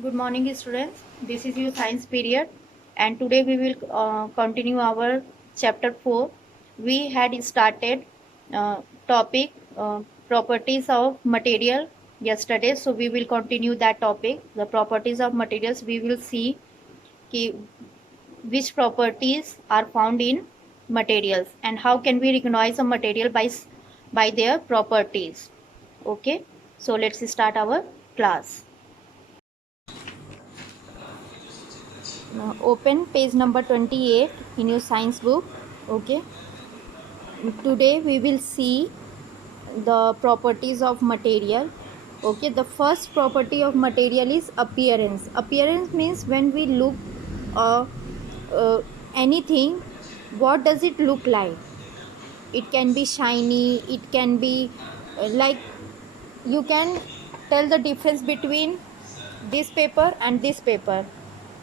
Good morning, students. This is your science period, and today we will continue our chapter 4. We had started topic properties of material yesterday, so we will continue that topic. The properties of materials. We will see ki, which properties are found in materials and how can we recognize a material by their properties. Okay, so let's start our class. Now open page number 28 in your science book. Okay, today we will see the properties of material. Okay, the first property of material is appearance. Appearance means when we look uh, uh, anything, what does it look like? It can be shiny, it can be like you can tell the difference between this paper and this paper,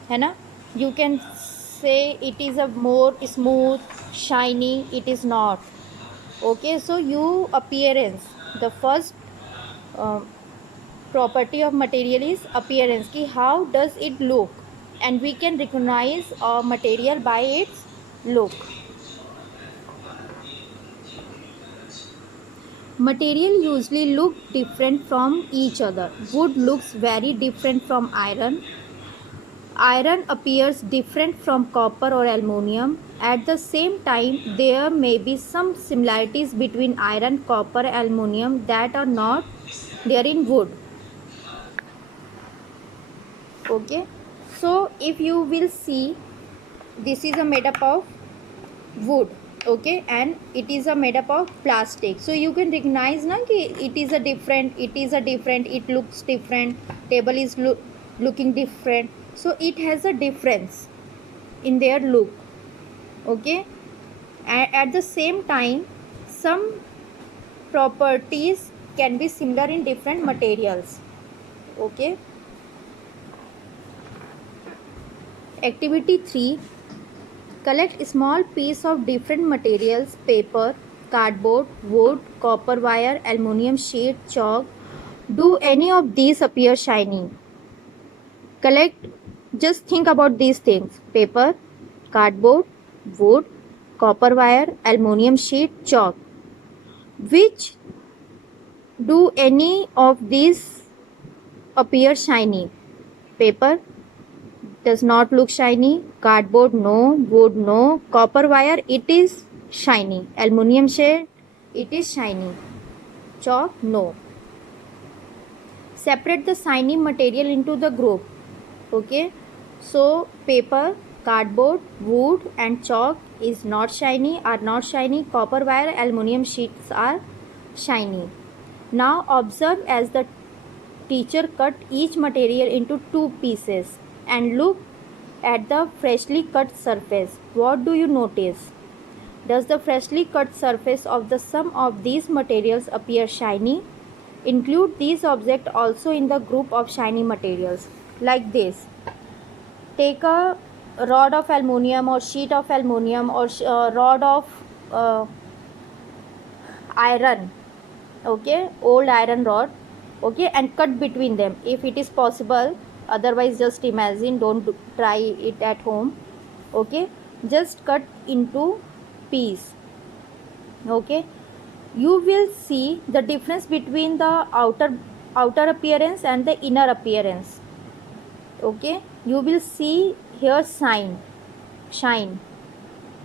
है ना? You can say it is a more smooth, shiny. It is not. Okay, so you appearance. The first uh, property of material is appearance. Ki how does it look? And we can recognize a material by its look. Material usually look different from each other. Wood looks very different from iron. Iron appears different from copper or aluminum. At the same time, there may be some similarities between iron, copper, and aluminum that are not there in wood. Okay, so if you will see, this is a made up of wood. Okay, and it is a made up of plastic, so you can recognize na ki it is a different, it looks different, table is looking different, so it has a difference in their look. Okay, at the same time, some properties can be similar in different materials. Okay, activity 3, collect small piece of different materials: paper, cardboard, wood, copper wire, aluminum sheet, chalk. Do any of these appear shiny? Collect, just think about these things: paper, cardboard, wood, copper wire, aluminum sheet, chalk. Which do any of these appear shiny? Paper does not look shiny, cardboard no, wood no, copper wire it is shiny, aluminum sheet it is shiny, chalk no. Separate the shiny material into the group. Okay, so paper, cardboard, wood and chalk is not shiny, are not shiny. Copper wire, aluminum sheets are shiny. Now observe as the teacher cut each material into two pieces and look at the freshly cut surface. What do you notice? Does the freshly cut surface of the sum of these materials appear shiny? Include these objects also in the group of shiny materials. Like this. Take a rod of aluminum or sheet of aluminum or rod of iron. Okay, old iron rod. Okay, and cut between them if it is possible. Otherwise, just imagine, don't try it at home. Okay, just cut into piece. Okay, you will see the difference between the outer appearance and the inner appearance. Okay, you will see here shine.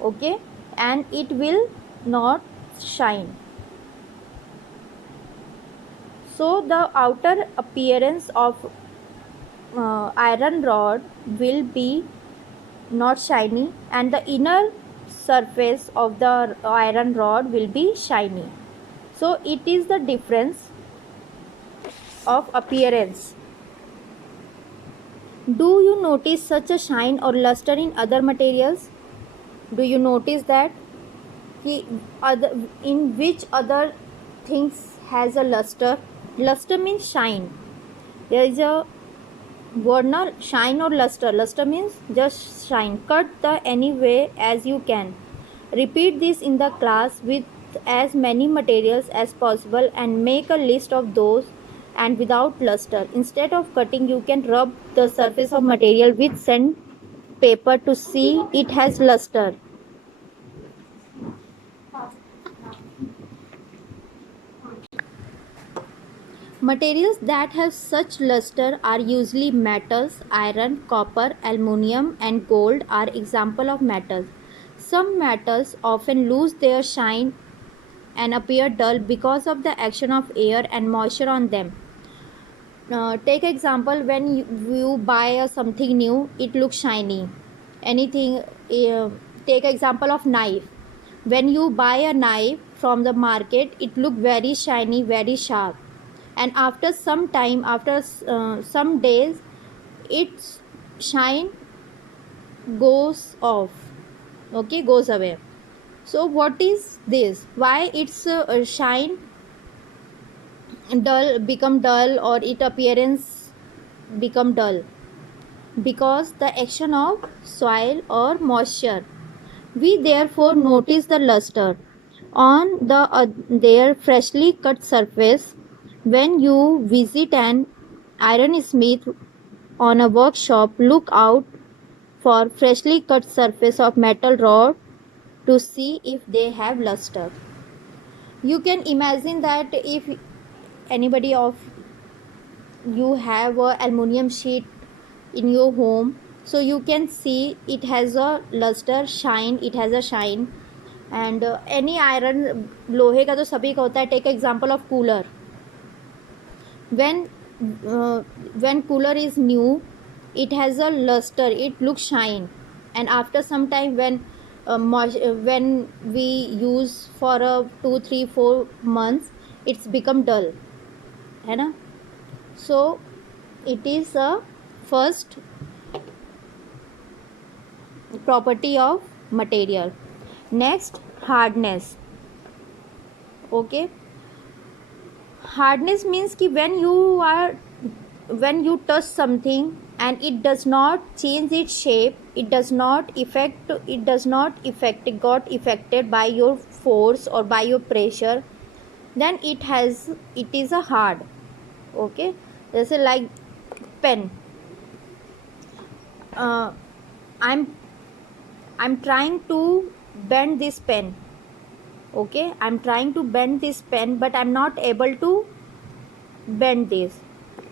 Okay, and it will not shine. So the outer appearance of iron rod will be not shiny and the inner surface of the iron rod will be shiny. So it is the difference of appearance. Do you notice such a shine or luster in other materials? Do you notice that? In which other things has a luster? Luster means shine. There is a word now, shine or luster. Luster means just shine. Cut the any way as you can. Repeat this in the class with as many materials as possible and make a list of those and without luster. Instead of cutting, you can rub the surface of material with sandpaper to see it has luster. Materials that have such luster are usually metals. Iron, copper, aluminium, and gold are examples of metals. Some metals often lose their shine and appear dull because of the action of air and moisture on them. Take example, when you buy something new, it looks shiny. Anything, take example of knife. When you buy a knife from the market, it look very shiny, very sharp, and after some time, after some days, its shine goes off, okay, goes away. So what is this? Why its shine become dull, or its appearance become dull? Because the action of soil or moisture. We therefore notice the luster on their freshly cut surface. When you visit an ironsmith on a workshop, look out for freshly cut surface of metal rod to see if they have luster. You can imagine that if anybody of you have a aluminium sheet in your home, so you can see it has a luster, shine, it has a shine. And any iron, लोहे का तो सभी का होता है. Take example of cooler. When cooler is new, it has a luster, it looks shine, and after some time, when we use for 2 3 4 months, it's become dull, है ना. So it is a first property of material. Next, hardness. Okay, hardness means कि when you touch something and it does not change its shape, it got affected by your force or by your pressure, then it is a hard. Okay, जैसे like pen. I'm trying to bend this pen. Okay, I'm trying to bend this pen, but I'm not able to bend this.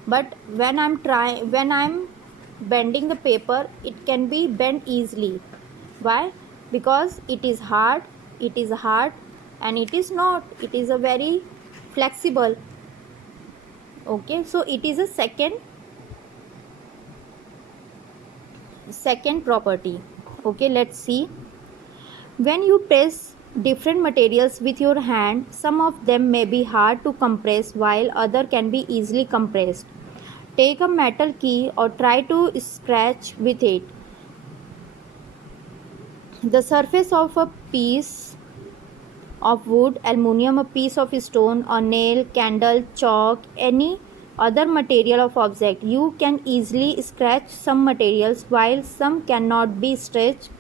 But when I'm bending the paper, it can be bent easily. Why? Because it is hard, and it is not, it is a very flexible. Okay, so it is a second property. Okay, let's see. When you press different materials with your hand, some of them may be hard to compress while other can be easily compressed. Take a metal key or try to scratch with it. The surface of a piece of wood, aluminium, a piece of stone, or nail, candle, chalk, any other material of object, you can easily scratch some materials while some cannot be stretched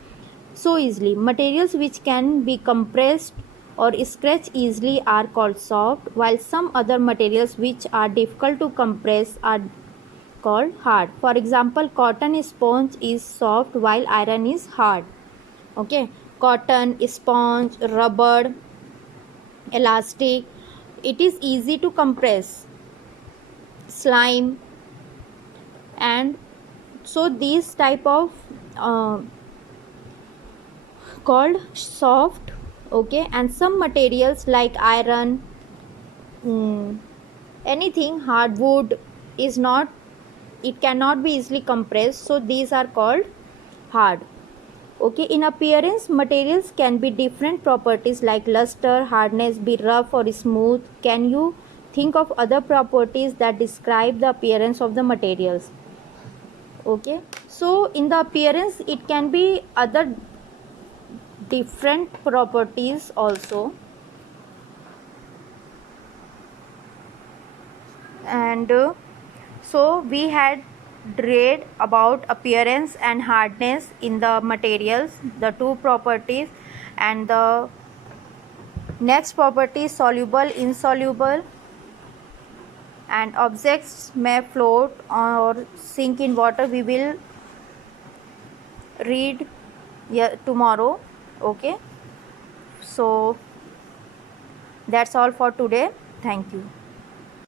so easily. Materials which can be compressed or scratched easily are called soft, while some other materials which are difficult to compress are called hard. For example, cotton sponge is soft while iron is hard. Okay, cotton, sponge, rubber, elastic, it is easy to compress. Slime, and so these type of called soft. Okay, and some materials like iron, anything hardwood is not, it cannot be easily compressed, so these are called hard. Okay, in appearance, materials can be different properties like luster, hardness, be rough or smooth. Can you think of other properties that describe the appearance of the materials? Okay, so in the appearance, it can be other different properties also. And so we had read about appearance and hardness in the materials, the two properties, and the next property, soluble, insoluble. and objects may float or sink in water. We will read tomorrow. Okay, so that's all for today. Thank you.